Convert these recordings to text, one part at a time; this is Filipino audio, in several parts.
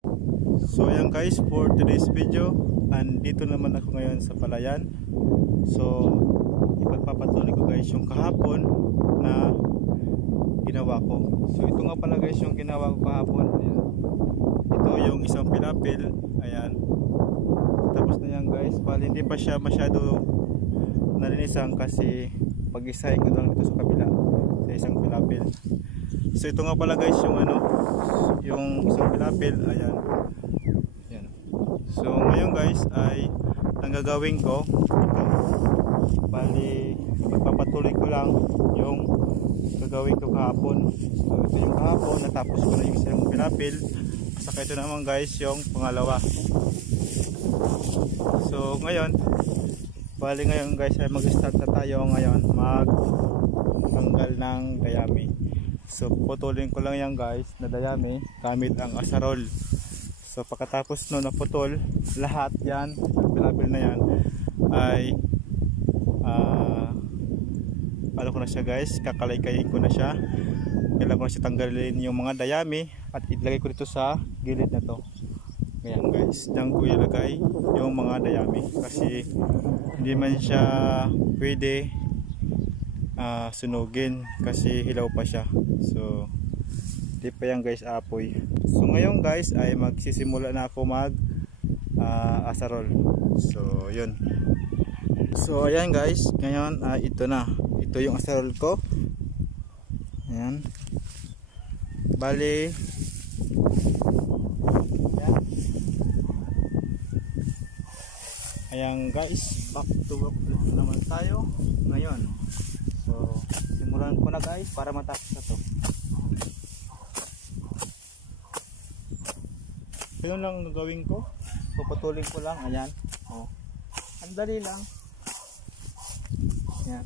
So ayan guys, for today's video, andito naman ako ngayon sa palayan. So ipagpapatuloy ko guys yung kahapon na ginawa ko. So ito nga pala guys yung ginawa ko kahapon. Ayan. Ito yung isang pilapil. Ayan. Tapos na yan guys. Bali hindi pa siya masyado nalinisan kasi pag-isahin ko lang ito sa kabila sa isang pilapil. So ito nga pala guys yung yung isang pilapil. Ayan. Ayan. So ngayon guys ay ang gagawin ko ito. Bali ipapatuloy ko lang yung gagawin ko kahapon. So ito yung kahapon, natapos ko na yung isang pilapil. Saka ito naman guys yung pangalawa. So ngayon bali ngayon guys ay mag-start na tayo ngayon magtanggal ng dayami. So putulin ko lang yan guys na dayami gamit ang asarol. So pagkatapos nun naputol lahat yan, pilapil na yan ay ano ko na siya guys, kakalay-kayin ko na siya. Kailangan ko na siya tanggalin yung mga dayami at ilagay ko dito sa gilid na to. Ngayon guys, diyan ko ilagay yung mga dayami kasi hindi man siya pwede sunugin kasi hilaw pa siya. So di pa yan guys apoy. So ngayon guys ay magsisimula na ako mag asarol. So yun. So ayan guys, ngayon ito na. Ito yung asarol ko. Ayan. Bali ayan guys, back to work naman tayo ngayon. So simulan ko na guys para matapos na to. Yun lang gagawin ko. Puputulin ko lang. Ayan. Oh. Ang dali lang. Ayan.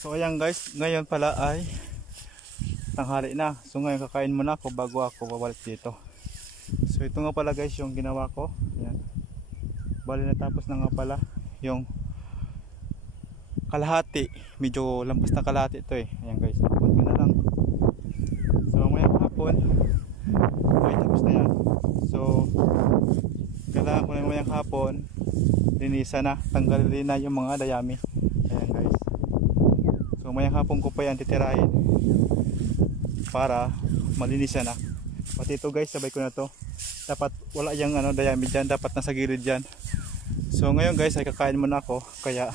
So ayan guys, ngayon pala ay tanghali na. So ngayon kakain muna ako bago ako babalik dito. So ito nga pala guys yung ginawa ko. Ayan. Bali natapos na nga pala yung kalahati. Medyo lampas na kalahati ito eh. Ayan guys, konti na lang. So ngayong hapon ay tapos na yan. So kailangan ko na ngayong hapon linisan na, tanggalin na yung mga dayami. Ayan guys. So mayang hapon ko pa yan titirahin para malinis yan. Pati ito guys, sabay ko na to. Dapat wala yung dayami dyan, dapat nasa gilid dyan. So ngayon guys ay kakain muna ako, kaya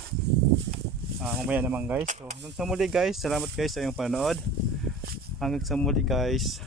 mamaya naman guys. So hanggang sa muli guys, salamat guys sa iyong panonood. Hanggang sa muli guys.